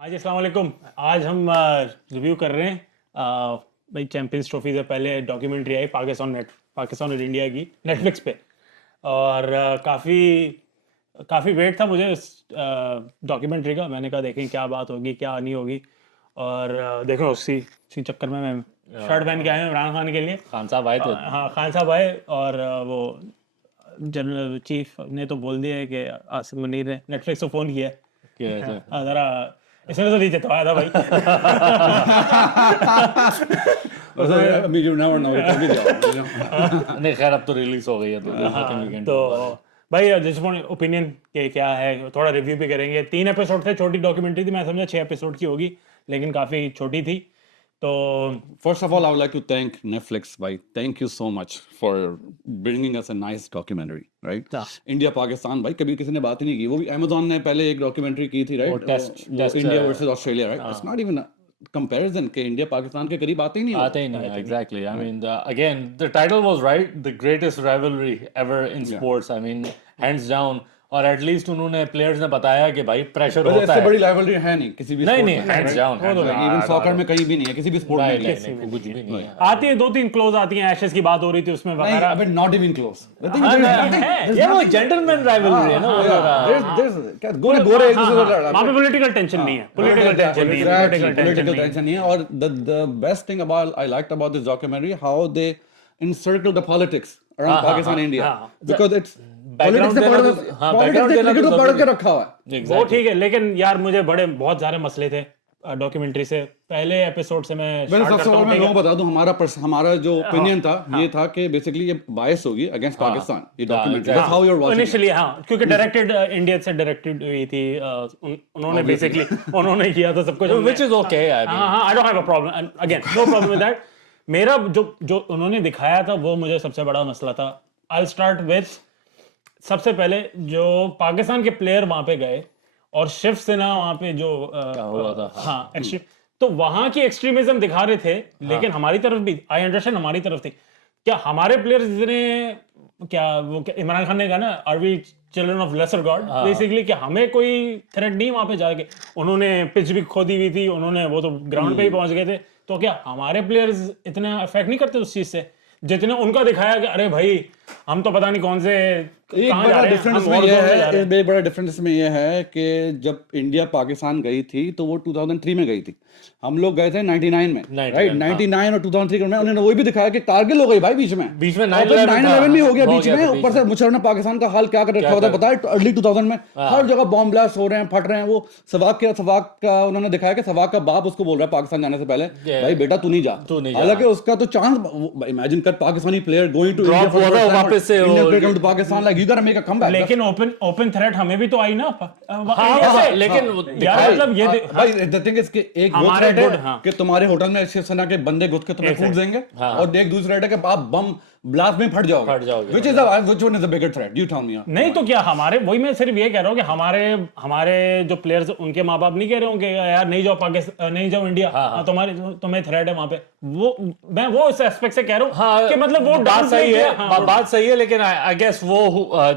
हाँ जी, अस्सलाम वालेकुम। आज हम रिव्यू कर रहे हैं भाई चैंपियंस ट्रॉफी से पहले डॉक्यूमेंट्री आई पाकिस्तान और इंडिया की नेटफ्लिक्स पे। और काफ़ी वेट था मुझे इस डॉक्यूमेंट्री का। मैंने कहा देखें क्या बात होगी क्या नहीं होगी। और देखो उसी चक्कर में मैं शर्ट पहन के आया हूँ इमरान खान के लिए। खान साहब आए थे। हाँ, खान साहब आए और वो जनरल चीफ ने तो बोल दिया है कि आसिफ मुनीर ने नेटफ्लिक्स को फ़ोन किया है। हाँ, ज़रा इसने तो नहीं जतवाया था भाई। अभी you never know, कभी जाओ। नहीं खैर अब तो रिलीज हो गई है तो तो भाई जिस ओपिनियन के क्या है थोड़ा रिव्यू भी करेंगे। 3 एपिसोड थे, छोटी डॉक्यूमेंट्री थी। मैं समझा 6 एपिसोड की होगी लेकिन काफ़ी छोटी थी। तो First of all, I would like to thank Netflix, bhai. Thank you so much for bringing us a nice documentary, right? हाँ। इंडिया पाकिस्तान भाई कभी किसी ने बात ही नहीं की। वो भी Amazon ने पहले एक डॉक्यूमेंट्री की थी, right? Test India versus Australia, right? It's not even comparison के इंडिया पाकिस्तान के करीब आते ही नहीं हो। आते ही नहीं exactly I mean again the title was right the greatest rivalry ever in sports I mean hands down. और एटलीस्ट उन्होंने प्लेयर्स ने बताया कि भाई प्रेशर होता इससे है। बड़ी राइवलरी है नहीं किसी भी नहीं sport नहीं में, hands right? Down even soccer में कहीं भी नहीं है, किसी भी स्पोर्ट में नहीं है। नहीं कुछ भी नहीं है। आती है 2-3 क्लोज आती हैं। एशेस की बात हो रही थी उसमें नहीं, वगैरह। अबे not even close. The thing हाँ, is, नहीं, है, ये वो जेंटलमैन राइवलरी है ना वो जरा। there's क्या गोरे एक दूसरे को लड़ वहाँ पे पॉलिटिकल टेंशन नहीं है। पॉलिटिकल टेंशन नहीं है। Political tension नहीं है। और the best thing I liked about this documentary how they encircle the politics around Pakistan India because it's politics से पढ़ क्रिकेट को पढ़ के रखा हुआ है। वो ठीक है लेकिन यार मुझे बहुत सारे मसले थे डॉक्यूमेंट्री से। पहले एपिसोड से मैं मैंने start सबसे करता पहले हूँ, मैं ठीक है? लोगों को बता दूं हमारा जो ओपिनियन था ये था कि बेसिकली ये बायस होगी अगेंस्ट पाकिस्तान ये documentary that's how you are watching initially हाँ, क्योंकि डायरेक्टेड इंडिया से डायरेक्टेड हुई थी। उन्होंने बेसिकली उन्होंने किया था सब कुछ। Which is okay I mean हाँ, I don't have a problem again, no problem with that. मेरा जो उन्होंने दिखाया था वो मुझे सबसे बड़ा मसला था। आई स्टार्ट विद सबसे पहले जो पाकिस्तान के प्लेयर वहां पे गए और शिवसेना वहां पे जो हुआ था। हाँ एक्सट्रीम, तो वहां की एक्सट्रीमिज्म दिखा रहे थे लेकिन हमारी तरफ भी आई अंडरस्टैंड हमारी तरफ थी। क्या हमारे प्लेयर्स इतने इमरान खान ने कहा ना are we children of lesser god, basically कि हमें कोई थ्रेट नहीं वहां पे जाके। उन्होंने पिच भी खोदी हुई थी, उन्होंने वो तो ग्राउंड पे ही पहुंच गए थे। तो क्या हमारे प्लेयर्स इतना अफेक्ट नहीं करते उस चीज से जितने उनका दिखाया कि अरे भाई हम तो पता नहीं कौन से एक कहाँ जा बड़ा रहे हैं, डिफरेंस हम इसमें war ये zone में जा है रहे हैं। एक बड़ा डिफरेंस इसमें ये है कि जब इंडिया पाकिस्तान गई थी तो वो 2003 में गई थी, हम लोग गए थे 99 में, 99, राइट? 99 और 2003 में उन्होंने वही भी दिखाया कि कारगिल हो गई भाई बीच में 9/11 भी हो गया बीच में। ऊपर से मुशर्रफ ने पाकिस्तान का हाल क्या कर रखा होता है पता है? अर्ली 2000 में हर जगह बॉम्ब ब्लास्ट हो रहे हैं, फट रहे हैं। वो सवाक का उन्होंने दिखाया कि सवाक का बाप उसको बोल रहा है पाकिस्तान जाने से पहले भाई बेटा तू नहीं जा। हालांकि उसका तो चांस इमेजिन कर Pakistani player going to Drop हुआ था वापस से वो- Pakistan like you gotta make a comeback. लेकिन ओपन थ्रेट हमें भी तो आई ना। हाँ, लेकिन यार मतलब ये भाई द थिंग इज कि एक वो हमारे threat है good, हाँ। कि तुम्हारे होटल में शिवसेना के बंदे घुस के तुम्हें कूद देंगे और एक दूसरा है कि आप बम ब्लास्ट में फट जाओगे which one is the bigger threat you tell me यार। नहीं तो क्या हमारे वही मैं सिर्फ ये कह रहा हूँ कि हमारे जो प्लेयर्स उनके माँ बाप नहीं कह रहे होंगे यार नहीं जाओ पाकिस्तान नहीं जाओ इंडिया, तुम्हें थ्रेट है वहां पे। वो मैं वो इस एस्पेक्ट से कह रहा हूँ हाँ, कि मतलब वो बात सही है, हाँ, बात सही है लेकिन आई गेस वो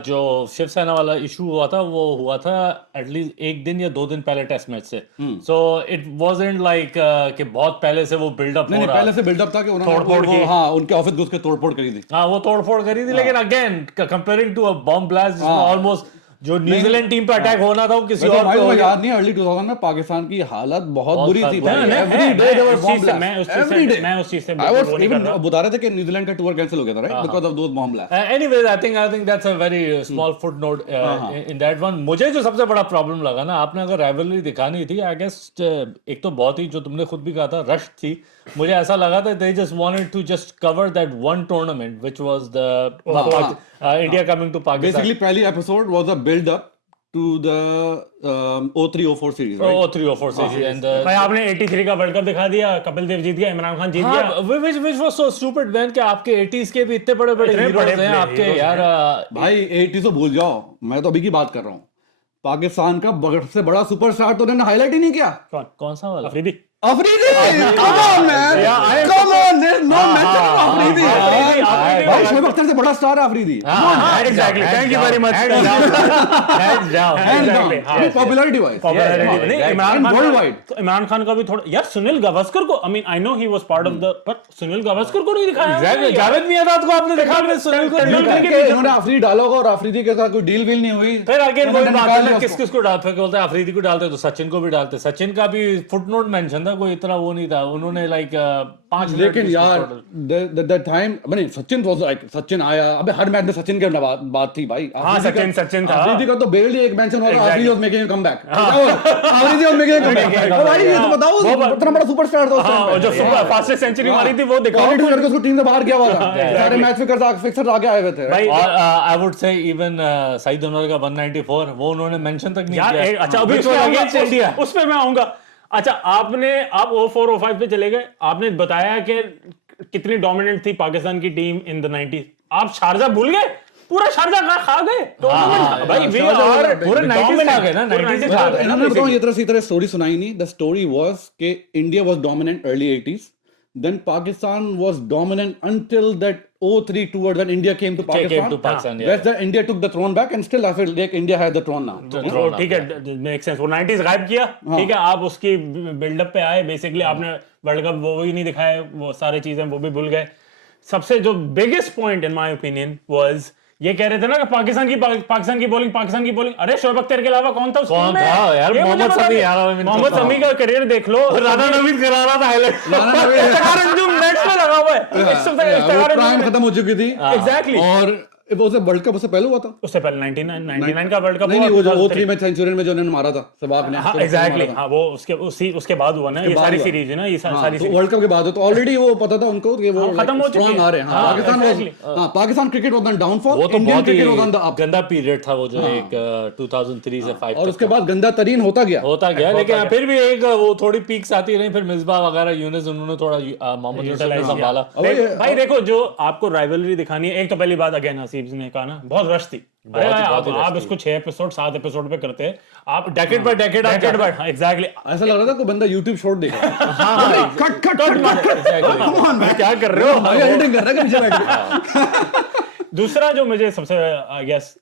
जो शिवसेना वाला इशू हुआ था वो हुआ था एटलीस्ट 1 दिन या 2 दिन पहले टेस्ट मैच से। सो इट वाजंट लाइक कि बहुत पहले से वो बिल्डअप हो नहीं रहा। पहले से बिल्डअप था कि तोड़फोड़ उन्होंने की। हाँ उनके ऑफिस घुस के तोड़फोड़ करी थी। हाँ वो तोड़फोड़ करी थी लेकिन again comparing to a bomb blast जिसमें ऑलमोस्ट जो न्यूजीलैंड टीम पे अटैक होना था वो किसी और भाई पे हो मुझे गया। याद नहीं अर्ली 2000 में पाकिस्तान की हालत बहुत बुरी थी भाई। नहीं, Every day there were bomb blasts. मैं उस चीज से I was वो नहीं कर even रहा। बता रहे थे कि न्यूजीलैंड का टूर कैंसिल हो गया था right because of those bomb blast. Anyways, I think that's a very small footnote in that one. मुझे जो सबसे बड़ा प्रॉब्लम लगा ना, आपने अगर राइवलरी दिखानी थी, आई गेस एक तो बहुत ही जो तुमने खुद भी कहा था रश थी। मुझे ऐसा लगा था they just wanted to just cover that one tournament which was the India coming to Pakistan. Basically पहली episode was a build up to the 03-04 series, right? Oh, 3 or 4 series and भाई आपने 83 का world cup दिखा दिया, कपिल देव जीत गया, इमरान खान जीत गया। which was so stupid man कि आपके 80s के भी इतने बड़े बड़े हीरोज हैं आपके यार। भाई 80 तो भूल जाओ, मैं तो अभी की बात कर रहा हूँ। पाकिस्तान का सबसे बड़ा सुपरस्टार तो उन्होंने हाईलाइट ही नहीं किया। कौन कौन सा वाला? Afridi. Afridi, come on man, come on, there's no mention of Afridi. भाई शोएब अख्तर से बड़ा स्टार है Afridi. Exactly, thank you very much. Hands down. Exactly, हाँ. Popularity wise. Popularity नहीं, इमरान खान Worldwide. तो इमरान खान का भी थोड़ा यार, सुनील गावस्कर को, I mean I know he was part of the, पर सुनील गावस्कर को नहीं दिखाया. Exactly. जावेद मियांदाद को आपने देखा, आपने सुनील को तेंदुलकर के इन्होंने अफरीदी डाला होगा और अफरीदी के साथ कोई डील वील नहीं हुई. फिर आगे वही बात है ना, किस उसको. किस को डालते हैं, बोलते हैं अफरीदी को डालते तो सचिन को भी डालते. सचिन का भी फुटनोट मेंशन था, कोई इतना वो नहीं था. उन्होंने लाइक 5 मिनट. लेकिन यार द टाइम मैंने सचिन वाज लाइक, सचिन आया, अबे हर मैच में सचिन के बात थी भाई. हाँ, सचिन था. अफरीदी का तो बेरली एक मेंशन हो रहा है, Afridi was making a comeback. Afridi was making a comeback. भाई ये तो बताओ, इतना बड़ा सुपरस्टार था उस टाइम. हाँ, जो फास्टेस्ट सेंचुरी मारी थी वो दिखाओ. क्वालिटी करके उसको टीम से बाहर किया हुआ था. सारे मैच में फिक्सर आगे आए हुए थे. भाई और I would say even Saeed Anwar का 194 वो उन्होंने मेंशन तक नहीं यार किया. अच्छा, अभी उस पे मैं आऊंगा. अच्छा, आप 04 05 पे चले गए. आपने बताया कि कितनी डोमिनेंट थी पाकिस्तान की टीम इन द 90s. आप शारजा भूल गए, पूरा शारजा खा गए. भाई वी आर पूरे 90s आ गए ना. 90s आ गए. इन्होंने बताऊं, ये तरह स्टोरी सुनाई नहीं. द स्टोरी वाज कि India was dominant early 80s, then Pakistan was dominant until that 03 tour when India came to Pakistan. That's the India took the throne back, and still I feel like India has the throne now. ठीक है, make sense. वो 90s गायब किया, ठीक है, आप उसकी buildup पे आए. बेसिकली आपने वर्ल्ड कप वो भी नहीं दिखाए, वो सारी चीजें वो भी भूल गए. सबसे जो biggest point in my opinion was, ये कह रहे थे ना कि पाकिस्तान की बॉलिंग. अरे शोएब अख्तर के अलावा कौन था उस टीम में? यार, मोहम्मद शमी का करियर देख लो. राना नवीद करा रहा था हाईलाइट. इफ्तिखार अंजुम नेट पे लगा हुआ है. प्राइम खत्म हो चुकी थी. एग्जैक्टली. और वो से वर्ल्ड कप उससे पहले हुआ था. उससे पहले 99 का वर्ल्ड कप. नहीं, वो जो 03 में सेंचुरी में जो उन्होंने मारा था सहवाग ने. हाँ, एग्जैक्टली. हाँ, वो उसके बाद हुआ ना ये सारी सीरीज है ना, ये सारी वर्ल्ड कप के बाद. तो ऑलरेडी वो पता था उनको कि वो खत्म हो चुकी है. आ रहे हैं. Pakistan cricket was on downfall. वो तो बहुत ही cricket was on the up. गंदा पीरियड था वो जो एक 2003 से 5 और उसके बाद गंदा तरीन होता गया. लेकिन फिर भी एक वो थोड़ी पीक्स आती रही. फिर मिसबा वगैरह यूनुस उन्होंने थोड़ा मोहम्मद यूसुफ ने संभाला. भाई देखो, जो आपको राइवलरी दिखानी है, एक तो पहली बात अगेन हसीब ने कहा ना, बहुत रश थी. आप इसको 6 एपिसोड 7 एपिसोड पे करते हैं. आप डेकेड बाय डेकेड एग्जैक्टली ऐसा लग रहा था कोई बंदा YouTube शॉर्ट देख रहा है. कट क्या कर रहे हो. एडिटिंग कर रहा है नीचे बैठ के. दूसरा जो मुझे सबसे आई गेस,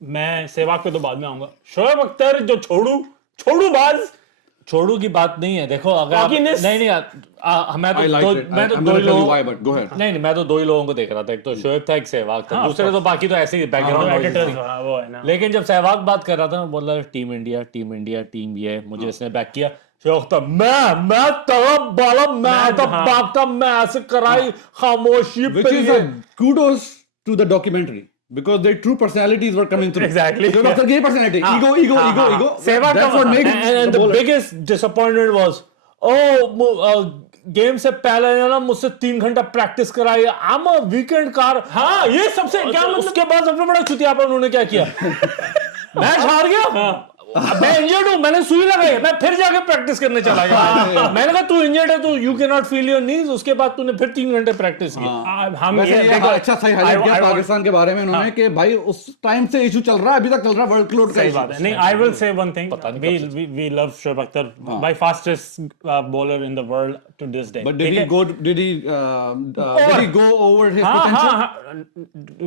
मैं सहवाग पे तो बाद में आऊंगा. शोएब अख्तर जो छोड़ू की बात नहीं है. देखो अगर मैं तो दो ही लोगों को देख रहा था. एक तो शोएब था, एक सहवाग था. दूसरे तो बाकी तो ऐसे ही बैकग्राउंड. लेकिन जब सहवाग बात कर रहा था, बोल रहा टीम इंडिया टीम ये, मुझे इसने बैक किया. मैं तड़प बाला, मैं ऐसे कराई खामोशी पे. Kudos to the documentary. Because their true personalities were coming through. Exactly. Gay personality. Ego. That's what made and the biggest disappointment was, game से पहले ना मुझसे 3 घंटा प्रैक्टिस कराई. I'm a weekend car. हाँ, ये सबसे क्या मतलब. उसके बाद सबसे बड़ा चुतियापन उन्होंने क्या किया. मैच हार गया. मैं इंजर्ड हूं, मैंने सुई लगाई, मैं फिर जाके प्रैक्टिस करने चला गया. मैंने कहा तू इंजर्ड है, तू you can not feel your knees. उसके बाद तूने फिर 3 घंटे प्रैक्टिस की. हम ये देखो, अच्छा सही हाईलाइट किया पाकिस्तान के बारे में उन्होंने कि भाई उस टाइम से इशू चल रहा है, अभी तक चल रहा है वर्ल्ड क्लोड का. सही बात है. नहीं, I will say one thing, we love Shoaib Akhtar, by fastest bowler in the world to this day. But did he go over his potential?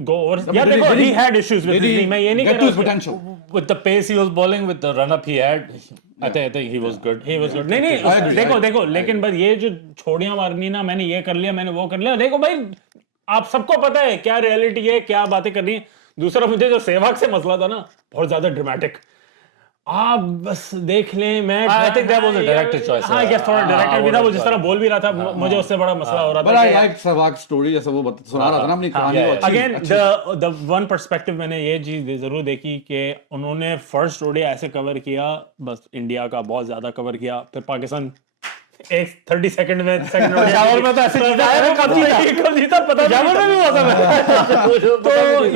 Go over. Yeah, देखो, he had issues with his knee. मैं ये नहीं कह रहा. Potential with the pace he was bowling, with the run up he had, I think he was good. नहीं, देखो, लेकिन बस ये जो छोड़ियां मारनी ना, मैंने ये कर लिया, मैंने वो कर लिया. देखो भाई, आप सबको पता है क्या रियलिटी है, क्या बातें करनी है. दूसरा मुझे जो सहवाग से मसला था ना, बहुत ज्यादा ड्रामेटिक. आप बस देख लें. मैं I think that was a director choice. हाँ, yes, थोड़ा डायरेक्टर भी था. वो जिस तरह बोल भी रहा था, मुझे उससे बड़ा मसला हो रहा था. But I like Sehwag story, जैसे वो सुना रहा था ना अपनी कहानी. अगेन द वन पर्सपेक्टिव, मैंने ये चीज जरूर देखी कि उन्होंने फर्स्ट ओडीआई ऐसे कवर किया, बस इंडिया का बहुत ज्यादा कवर किया. फिर पाकिस्तान एक 30 सेकंड में सेकंड जावर में तो ऐसे कब जीता पता जावर में भी हुआ था. तो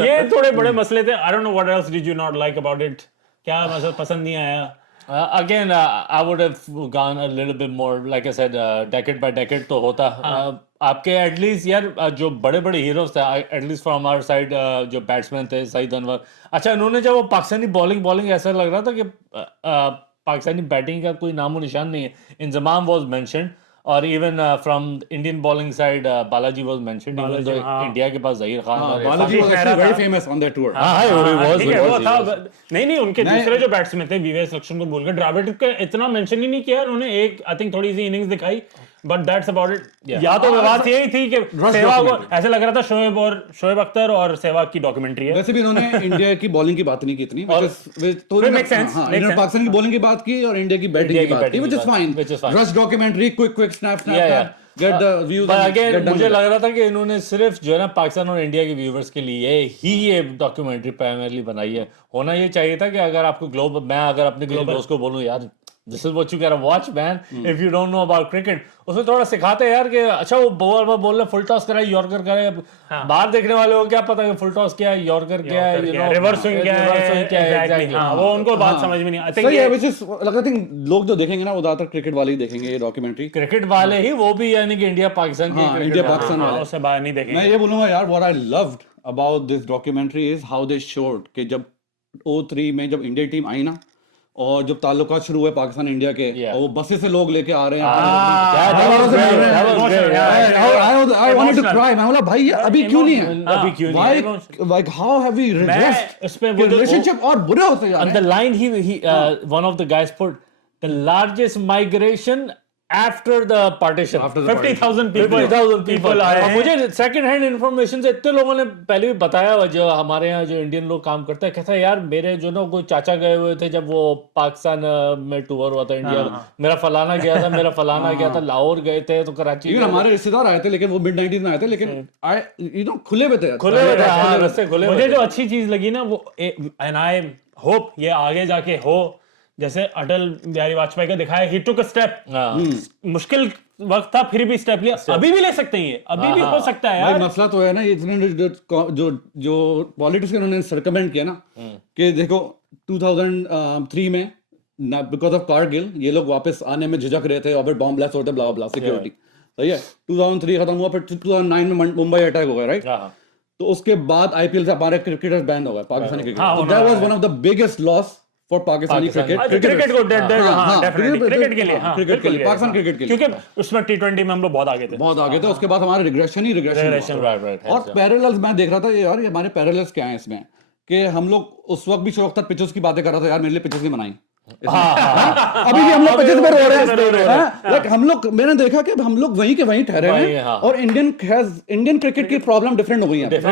ये थोड़े बड़े मसले थे. I don't know what else did you not like about it. क्या मतलब पसंद नहीं आया? Again, I would have gone a little bit more, like I said, decade by decade तो होता. आपके एटलीस्ट यार जो बड़े बड़े हीरोज थे, एटलीस्ट फ्रॉम आवर साइड, जो बैट्समैन थे, सईद अनवर. अच्छा, उन्होंने जब वो पाकिस्तानी बॉलिंग ऐसा लग रहा था कि पाकिस्तानी बैटिंग का कोई नामो निशान नहीं है. इंजमाम वाज मेंशन्ड और even from Indian bowling side Balaji was mentioned, even though India के पास जहीर खान और Balaji was actually very famous on that tour. ठीक है, वो था नहीं उनके दूसरे जो बैट्समैन थे वीवीएस लक्ष्मण को बोलकर द्रविड़ का इतना मेंशन ही नहीं किया उन्होंने. एक आई थिंक थोड़ी सी इनिंग्स दिखाई बट दैट्स अबाउट इट. या तो बात यही थी कि सहवाग को ऐसे लग रहा था शोएब अख्तर और सहवाग की डॉक्यूमेंट्री है. वैसे भी इन्होंने इंडिया की बॉलिंग की बात नहीं की इतनी, तो makes sense, इन्होंने पाकिस्तान की बॉलिंग की बात की और इंडिया की बैटिंग की बात की, which is fine. Rush documentary, quick snap get the views. But again मुझे लग रहा था कि इन्होंने सिर्फ जो है ना पाकिस्तान और इंडिया के व्यूवर्स के लिए ही ये डॉक्यूमेंट्री प्राइमरली बनाई है. होना ये चाहिए था कि अगर आपको मैं अगर अपने किसी दोस्त को बोलूं यार this is what you can watch man if you don't know about cricket, उसमें थोड़ा सिखाते हैं यार कि अच्छा वो बॉलर बोल रहे फुल टॉस कराए यॉर्कर कराए. बाहर देखने वाले को क्या पता कि फुल टॉस क्या है, यॉर्कर क्या है, यू नो रिवर्स स्विंग क्या है, एग्जैक्टली. हां वो उनको बात समझ में नहीं. आई थिंक ये which is like I think लोग जो देखेंगे ना वो ज्यादातर क्रिकेट वाले ही देखेंगे ये डॉक्यूमेंट्री. क्रिकेट वाले ही, वो भी यानी कि इंडिया पाकिस्तान की इंडिया पाकिस्तान वाले उससे बाहर नहीं देखेंगे. मैं ये बोलूंगा यार what I loved about this documentary is how they showed कि जब 03 में जब इंडिया टीम आई ना और जब ताल्लुकात शुरू हुए पाकिस्तान इंडिया के और वो बसें से लोग लेके आ रहे हैं, I wanted to cry. मैं बोला भाई ये अभी क्यों नहीं है, like how have we regressed relationship और बुरे होते जा रहे हैं. And the line he one of the guys put the largest migration after the partition. 50,000 people आए हैं. मुझे सेकंड हैंड इंफॉर्मेशन से इतने लोगों ने पहले भी बताया हुआ जो हमारे यहाँ जो इंडियन लोग काम करते हैं, कहता है यार मेरे जो ना कोई चाचा गए हुए थे जब वो पाकिस्तान में टूर हुआ था इंडिया, मेरा फलाना गया था, मेरा फलाना गया था, लाहौर गए थे तो कराची. हमारे रिश्तेदार आए थे लेकिन वो मिड 90s में आए थे, लेकिन खुले हुए थे. मुझे जो अच्छी चीज लगी ना वो एंड आई होप ये आगे जाके हो जैसे अटल बिहारी वाजपेयी का दिखाया, ही टुक अ स्टेप. मुश्किल वक्त था फिर भी स्टेप लिया. अभी भी ले सकते हैं, अभी भी हो सकता है यार. मसला तो है ना ये जो पॉलिटिक्स उन्होंने सर्कमेंट किया ना कि देखो 2003 में बिकॉज ऑफ कारगिल ये लोग वापस आने में झिझक रहे थे और फिर बॉम्ब ब्लास्ट होते ब्ला ब्ला सिक्योरिटी. सही है, 2003 खत्म हुआ, फिर 2009 में मुंबई अटैक हो गया, राइट. तो उसके बाद आईपीएल से हमारे क्रिकेटर्स बैन हो गए Pakistani cricket. That was one of the biggest loss for Pakistani cricket को क्रिकेट के लिए पाकिस्तान क्रिकेट के लिए, क्योंकि उसमें T20 में हम लोग बहुत आगे थे. उसके बाद हमारे रिग्रेशन और पैरेलल्स मैं देख रहा था यार ये हमारे पैरेलल्स क्या हैं इसमें कि हम लोग उस वक्त भी शौक था पिचेस की बातें कर रहा था यार मेरे लिए पिचेस नहीं बनाई. अभी भी हम लोग पिचेस पे रो रहे हैं. लाइक हम लोग मैंने देखा कि हम लोग वहीं के वहीं ठहरे हैं और इंडियन क्रिकेट की प्रॉब्लम डिफरेंट हो गई है. It's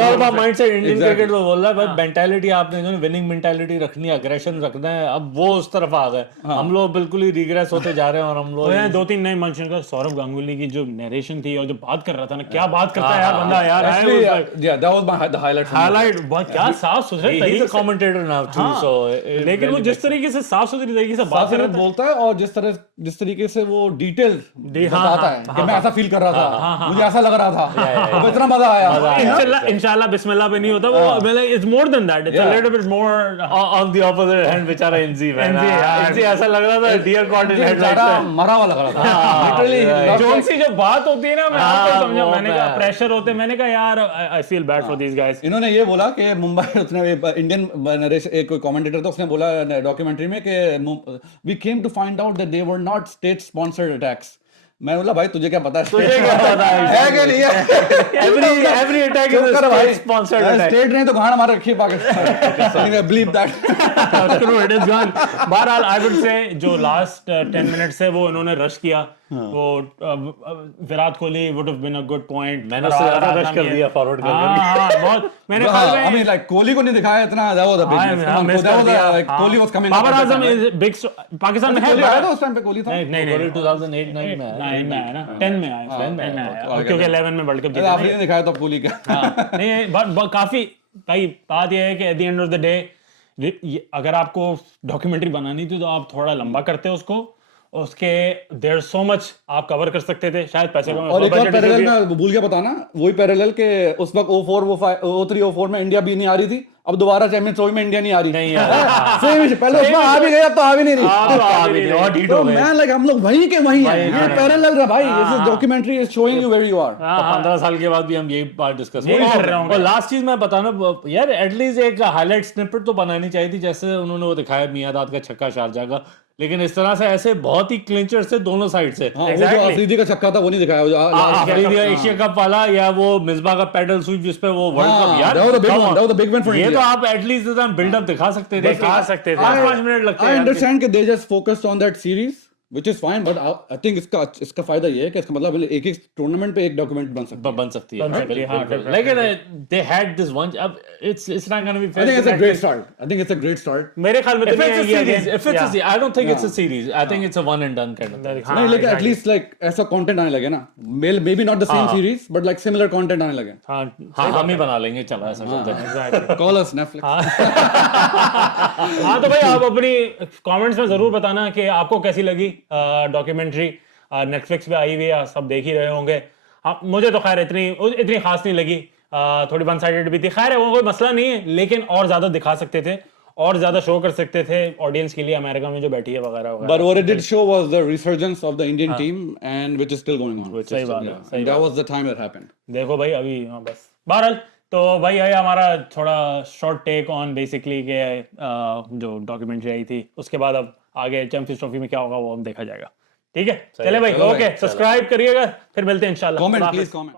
all about mindset. Indian cricket वो बोल रहा है भाई मेंटालिटी आपने जो विनिंग मेंटालिटी रखनी है, अग्रेशन रखना है, अब वो उस तरफ आ गए. हम लोग बिल्कुल ही रिग्रेस होते जा रहे हैं. और हम लोग 2-3 नए मेंशन कर सौरव गांगुली की जो नरेशन थी और जो बात कर रहा था ना, क्या बात करता है यार बंदा यार. that was my हाईलाइट बहुत क्या साफ सुथरे तरीके से कमेंटेटर नाउ टू. सो लेकिन वो जिस तरीके से साफ सुथरी तरीके से बात कर बोलता है और जिस तरीके से वो डिटेल बताता है कि मैं ऐसा फील कर रहा था, मुझे ऐसा लग रहा था, तो इतना मजा आया. इंशाल्लाह बिस्मिल्लाह पे नहीं होता वो, मतलब it's more than that. It's a little bit more on the opposite hand. बेचारा एनजी ऐसा लग रहा था डियर गॉड इन हेडलाइट्स मरा हुआ लग रहा था लिटरली. जोन सी जो बात होती है ना, मैं आपको समझा, मैंने कहा प्रेशर होते, मैंने कहा यार I feel bad for these guys. इन्होंने ये बोला कि मुंबई उसने इंडियन एक कोई कमेंटेटर था, उसने बोला डॉक्यूमेंट्री में कि we came to find out that they were not state sponsored attacks. मैं बोला भाई तुझे क्या पता है कि नहीं है. every attack is a state sponsored attack. State ने तो गांड मार रखी है Pakistan. believe that. It is gone. बहरहाल आई वुड से जो लास्ट 10 मिनट्स है वो उन्होंने रश किया. वो Virat Kohli would have been a good point. मैंने उससे ज्यादा रश कर दिया फॉरवर्ड करके. बहुत मैंने I mean like कोहली को नहीं दिखाया इतना ज्यादा था business. Kohli was coming. Babar Azam is big. Pakistan में कोहली आया था उस टाइम पे. कोहली था नहीं 2008-9 में आया ना. 10 में आया क्योंकि 11 में वर्ल्ड कप जीता. आपने दिखाया था कोहली का. नहीं बट काफी भाई बात ये है कि at the end of the day अगर आपको डॉक्यूमेंट्री बनानी थी तो आप थोड़ा लंबा करते उसको. उसके देयर सो मच आप कवर कर सकते थे शायद पैसे कम. और एक और पैरेलल मैं भूल गया बताना, वही पैरेलल के उस वक्त 04 03 04 में इंडिया भी नहीं आ रही थी, अब दोबारा चैंपियंस ट्रॉफी में इंडिया नहीं आ रही नहीं यार सेम पहले उसमें आ भी गई अब तो आ भी नहीं रही और ढीठ तो हो गए मैं लाइक हम लोग वहीं के वहीं हैं ये पैरेलल रहा भाई this documentary is showing you where you are तो 15 साल के बाद भी हम यही बात डिस्कस यही कर रहे होंगे। और लास्ट चीज मैं बताना यार एटलीस्ट एक हाईलाइट स्निपेट तो बनानी चाहिए थी जैसे उन्होंने वो दिखाया मियादाद का छक्का शारजा का लेकिन इस तरह से ऐसे बहुत ही क्लिंचर से दोनों साइड से हां वो जो अफरीदी का छक्का था वो नहीं दिखाया अफरीदी एशिया कप वाला या वो मिसबा का पैडल स्वीप जिस पे वो वर्ल्ड कप यार that was the big one for ये India. तो आप एटलीस्ट बिल्डअप दिखा सकते थे दिखा सकते थे। 5 मिनट लगते I हैं understand कि they just focused on that series which is fine but I think इसका फायदा ये है कि इसका मतलब एक एक टूर्नामेंट पे एक डॉक्यूमेंट बन सकता है बन सकती है बन सकती है, हाँ, बिल्कुल। लेकिन they had this one अब it's not going to be I think it's a great start I think it's a great start मेरे ख्याल में तो if नहीं it's a है ये series again- if it's a yeah. series I don't think it's a series I think it's a one and done kind of thing हाँ, नहीं लेकिन exactly. एटलीस्ट लाइक ऐसा कंटेंट आने लगे ना maybe not the same series but like similar content आने लगे हाँ हाँ हम ही बना लेंगे चलो ऐसा करते हैं exactly. call us Netflix हाँ तो भाई आप अपनी कमेंट्स में जरूर बताना कि आपको कैसी लगी डॉक्यूमेंट्री नेटफ्लिक्स पे आई हुई है सब देख ही रहे होंगे हाँ मुझे तो खैर इतनी खास नहीं लगी थोड़ी वन साइडेड भी थी खैर वो कोई मसला नहीं है लेकिन और ज्यादा दिखा सकते थे और ज्यादा शो कर सकते थे ऑडियंस के लिए अमेरिका में जो बैठी है वगैरह वगैरह but what it did show was the resurgence of the Indian team and which is still going on सही बात है सही and that was the time that happened देखो भाई अभी हाँ बस बहरहाल तो भाई ये हमारा थोड़ा शॉर्ट टेक ऑन बेसिकली के जो डॉक्यूमेंट्री आई थी उसके बाद अब आगे चैंपियंस ट्रॉफी में क्या होगा वो हम देखा जाएगा ठीक है चले भाई चलो भाई, ओके सब्सक्राइब करिएगा फिर मिलते हैं इंशाल्लाह comment खुदा हाफिज़। please comment